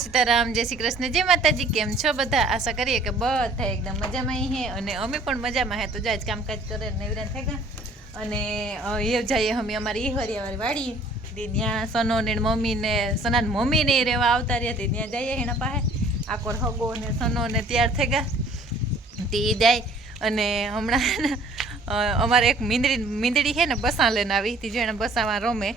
સીતારામ, જય શ્રી કૃષ્ણ, જય માતાજી, કેમ છો બધા? આશા કરીએ કે બધા એકદમ મજામાં હે અને અમે પણ મજામાં હે. તો જાય કામકાજ કરે નેવરાન થઈ ગયા. અને એ જઈએ અમે અમારી ઈહરિયાવાળી વાડી. તે ત્યાં સનો ને મમ્મી ને સના મમ્મી ને રહેવા આવતા રહ્યા. ત્યાં જઈએ એના પાસે. આકોર હગો ને સનો ને તૈયાર થઈ ગયા. તે જાય. અને હમણાં અમારે એક મીંદડી મીંદડી છે ને બસા લઈને આવી. તી જો એને બસામાં રમે.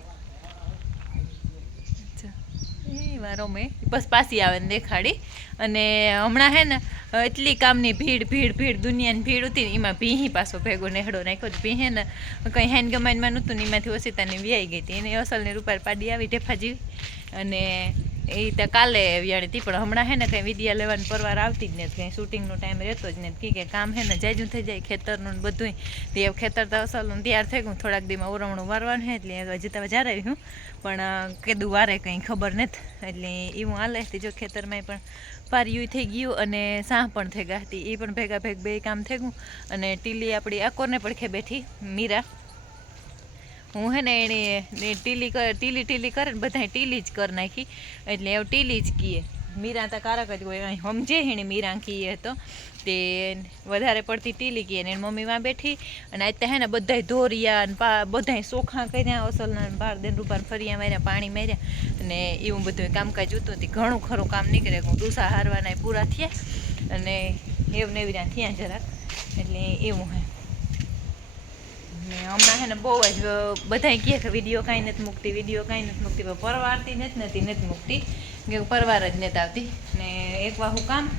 એમાં રમે બસ પાછી આવે ને દેખાડી. અને હમણાં હે ને, એટલી કામની ભીડ ભીડ ભીડ, દુનિયાની ભીડ હતી એમાં ભીહી પાછો ભેગો નેહડો નાખ્યો તો ભીહે ને કંઈ હેન ગમાઈનમાં નહોતું ને, એમાંથી ઓસીતાની વ્યાઈ ગઈ હતી. એને અસલની રૂપાર પાડી આવી, ઢેફાજી. અને એ તો કાલે વ્યાણી હતી, પણ હમણાં હે ને કંઈ વિદ્યા લેવાની પરવાર આવતી જ નથી. કંઈ શૂટિંગનો ટાઈમ રહેતો જ નથી. કે કામ હે ને જાજું થઈ જાય ખેતરનું બધું તે ખેતર તો અસલનું તૈયાર થઈ ગયું. થોડાક દીમાં ઓરવણું વારવાનું હે, એટલે હજી તો જ્યારે આવ્યું પણ કીધું વારે કંઈ ખબર નથી. એટલે એવું હાલે હતી જો ખેતરમાં પણ પાર્યું થઈ ગયું અને સાહ પણ થઈ ગયા હતી. એ પણ ભેગા ભેગ બે કામ થઈ ગયું. અને ટીલી આપણી આકોરને પડખે બેઠી, મીરા. હું હે ને એને ટીલી કર ટીલી ટીલી કરે ને બધાય ટીલી જ કરી નાખી. એટલે એવું ટીલી જ કીએ. મીરા તો કારક જ હોય સમજે એને મીરા કીએ તો. તે વધારે પડતી ટીલી કીએ ને એની મમ્મીમાં બેઠી અને અત્યારે હે ને બધાય ધોરિયા ને બધાય સોખા કર્યા, અસલના બાર દેન રૂપાને ફરિયા માર્યા, પાણી માર્યા. અને એવું બધું કામકાજ હતું હતી ઘણું ખરું કામ નીકળે. હું ડૂસા હારવાના પૂરા થયા અને એવું ને એવી થયા જરાક. એટલે એવું હે. ને હમણાં છે ને બહુ જ બધાય કહે કે વીડિયો કાંઈ નથી મૂકતી, વીડિયો કાંઈ નથી મૂકતી, પણ પરવારતી નથી નથી નથી મૂકતી, કે પરવાર જ નથી આવતી. ને એક વાહુ કામ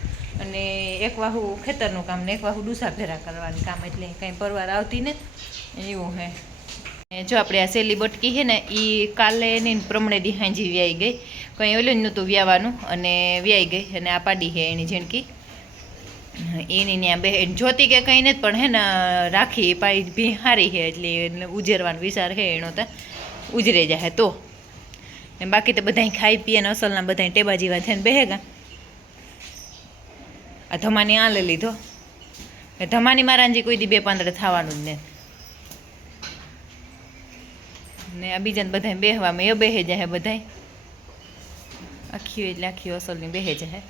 અને એક વાહુ ખેતરનું કામ ને એક વાહુ ડૂસા ફેરા કરવાનું કામ, એટલે કાંઈ પરવાર આવતી નથી. એવું હે. જો આપણે આ સેલી બટકી છે ને એ કાલે ને પ્રમણે દી હાંજી વ્યાઈ ગઈ. કંઈ ઓલું જ નહોતું વ્યાવાનું અને વ્યાઈ ગઈ અને આ પાડી છે એની ઝીણકી. એની ત્યાં બે જોતી કે કંઈ નથી, પણ હે ને, રાખી પાઈ ભી હારી છે એટલે ઉજેરવાનો વિચાર છે એનો તો. ઉજરે જાય તો. ને બાકી તો બધાય ખાઈ પીએ ને અસલના બધાય ટેબા જેવા થઈને બેહેગા. આ ધમાની આ લઈ લીધો. એ ધમાની મારાંજી કોઈ દી બે પાંદડે થવાનું જ ને ને આ બીજાને બધાય બેહવામાં એ બેહે જાય બધાય. આખી એટલે આખી અસલની બેહે જાય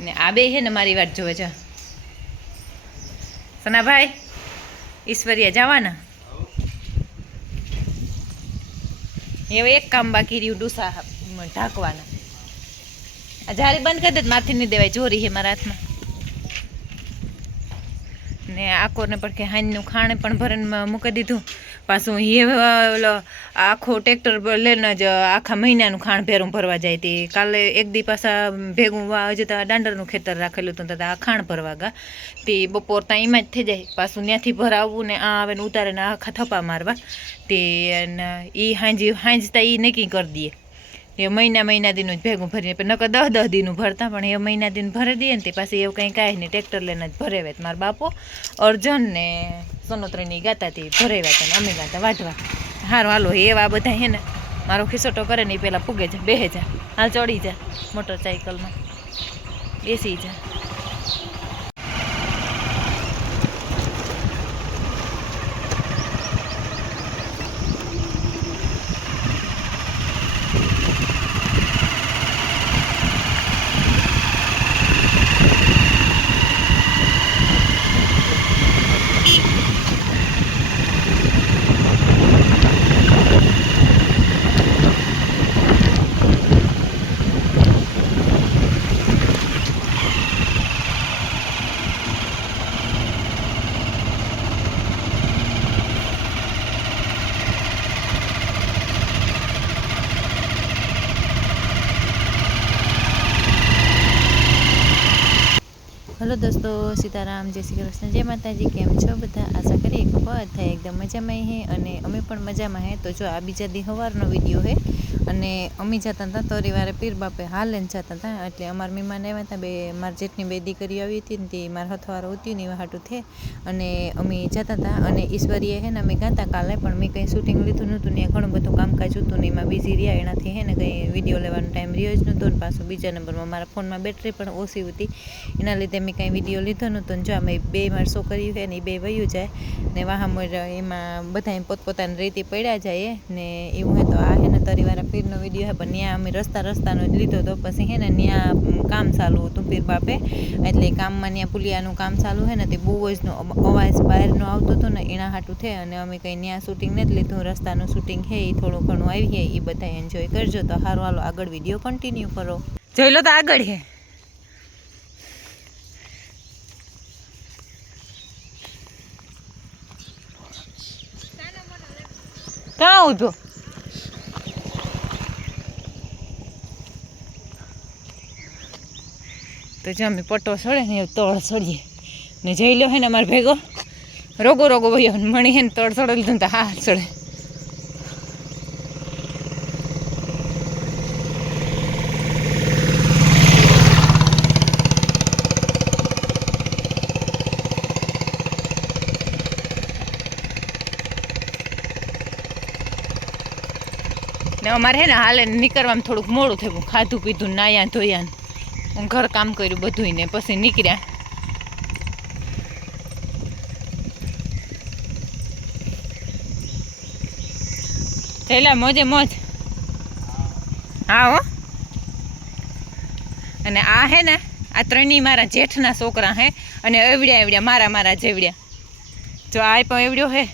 ને આ બે છે ને મારી વાત જોવે છે સનાભાઈ, ઈશ્વરિયા જવાના? હવે એક કામ બાકી રહ્યું, ડૂસા ઢાંકવાના. આ જારી બંધ કરી દે માથે નહીં દેવાય, જોરી છે મારા હાથમાં. ને આકોરને પણ કે હાંજનું ખાણે પણ ભરણમાં મૂકી દીધું. પાછું એ ઓલો આખો ટ્રેક્ટર લઈને જ આખા મહિનાનું ખાણ ભેરું ભરવા જાય તે. કાલે એક દી પાછા ભેગું જતા દાંડરનું ખેતર રાખેલું હતું તો આ ખાણ ભરવા ગા. તે બપોર ત્યાં એમાં જ થઈ જાય. પાછું ત્યાંથી ભરાવવું ને આ આવે ને ઉતારે ને આખા થપ્પા મારવા. તે એ હાંજી, હાંજતા એ નક્કી કરી દઈએ એ મહિના મહિના દીનું જ ભેગું ભરીને, પણ નકર દહ દહ દીનું ભરતા, પણ એ મહિના દીનું ભરી દઈએ ને તે પાછી એવું કંઈ કાંઈ નહીં, ટ્રેક્ટર લઈને જ ભરેવે મારા બાપો, અર્જન ને સોનોત્રીની ગાતાથી ભરેવ્યા હતા ને અમે ગાતા વાઢવા. હારું, હાલો એવા બધા હે ને, મારો ખિસોટો કરે ને એ પહેલાં ફૂગે જા, બેહે જા, હાલ ચડી જા મોટરસાઇકલમાં બેસી જા. દોસ્તો સીતારામ, જય શ્રી કૃષ્ણ, જય માતાજી, કેમ છો બધા? આશા કરીએ બધા એકદમ મજામાં હે અને અમે પણ મજામાં હે. તો જો આ બીજા દી સવારનો વીડિયો હે. અને અમે જતા હતા તો રવિવારે પીર બાપે હાલ લઈને જતા હતા. એટલે અમારા મહેમાન આવ્યા હતા, બે, મારા જેઠની બે દીકરીઓ આવી હતી ને તે મારા હથવારો હતી ને એવા હાટું થે. અને અમે જતા હતા અને ઈશ્વરીએ હે ને અમે ગાતા કાલે, પણ મેં કંઈ શૂટિંગ લીધું નહોતું ને ઘણું બધું કામકાજ હતું ને એમાં બિઝી રહ્યા, એનાથી હે ને કંઈ વીડિયો લેવાનો ટાઈમ રહ્યો જ નહોતો ને પાછું બીજા નંબરમાં મારા ફોનમાં બેટરી પણ ઓછી હતી. એના લીધે મેં કાંઈ વીડિયો લીધો નહોતો ને જો અમે બે મારી છોકરીઓ છે ને એ બે વયું જાય ને વાહ મોર એમાં બધા પોતપોતાની રીતે પડ્યા જાય ને એવું હે તો આ હે ને પીર મંદિરનો વીડિયો હે પણ ત્યાં અમે રસ્તા રસ્તાનો જ લીધો હતો પછી હે ને ત્યાં કામ ચાલુ હતું પીર બાપે. એટલે કામમાં ત્યાં પુલિયાનું કામ ચાલુ હે ને તે બહુ જ અવાજ બહારનો આવતો હતો ને એના હાટું છે અને અમે કંઈ ત્યાં શૂટિંગ નથી લીધું, રસ્તાનું શૂટિંગ હે એ થોડું ઘણું આવી એ બધા એન્જોય કરજો. તો સારું હાલો, આગળ વીડિયો કન્ટિન્યુ કરો. જોઈ લો તો આગળ હે ક્યાં ઊભો તો જો અમે પટ્ટો સડે ને એવું તળ સડીએ ને જઈ લો હે ને અમારે ભેગો રોગો રોગો ભાઈઓ મણી હે ને તળ સડે લીધું ને તો હા સડે ને અમારે હે ને હાલે નીકળવામાં થોડુંક મોડું થયું ખાધું પીધું નાયા ધોયા ને ઘર કામ કર્યું બધુંય ને પછી નીકળ્યા. થયેલા મોજે મોજ? હા હો. અને આ હે ને, આ ત્રણેય મારા જેઠના છોકરા હે અને એવડ્યા એવડ્યા, મારા મારા જેવડ્યા. જો આ પણ એવડ્યો હે.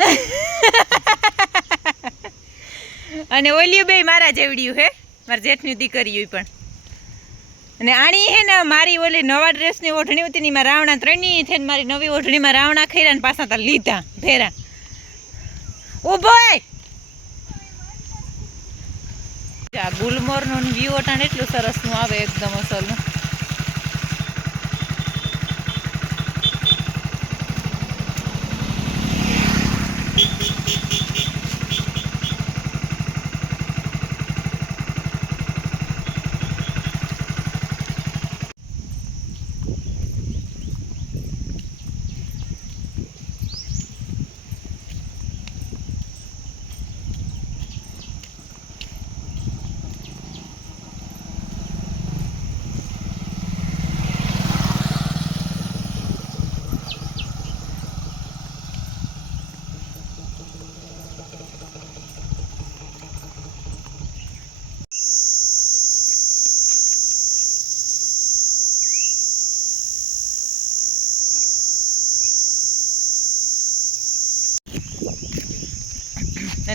અને ઓલિયું બે મારા જેવડ્યું હે, મારા જેઠની દીકરીયું પણ. અને આણી હે ને મારી ઓલી નવા ડ્રેસની ઓઢણી હતી ને એમાં રાવણા ત્રણેય થઈને મારી નવી ઓઢણીમાં રાવણા ખૈરા ને પાછા તા લીધા ફેરા ઊભો ગુલમોરનું વ્યૂ અટાણ એટલું સરસનું આવે એકદમ અસલનું.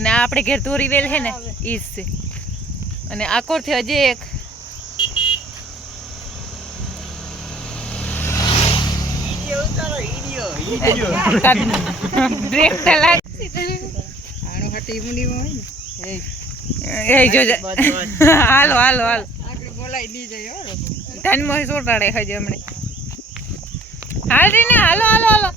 અને આ આપણે ઘેર ધોરી વેલ છે ને ઈ છે. અને આકોરથી હજી એક. બ્રેક તો લાગ આણો હાટી મુંડીમાં હોય એ જોજે હાલો હાલો હાલો. આગળ બોલાઈ દી જાય હો લોકો. ધનમાં ચોટાડે હજી હમણે. હાલ રી ને હાલો હાલો હાલો.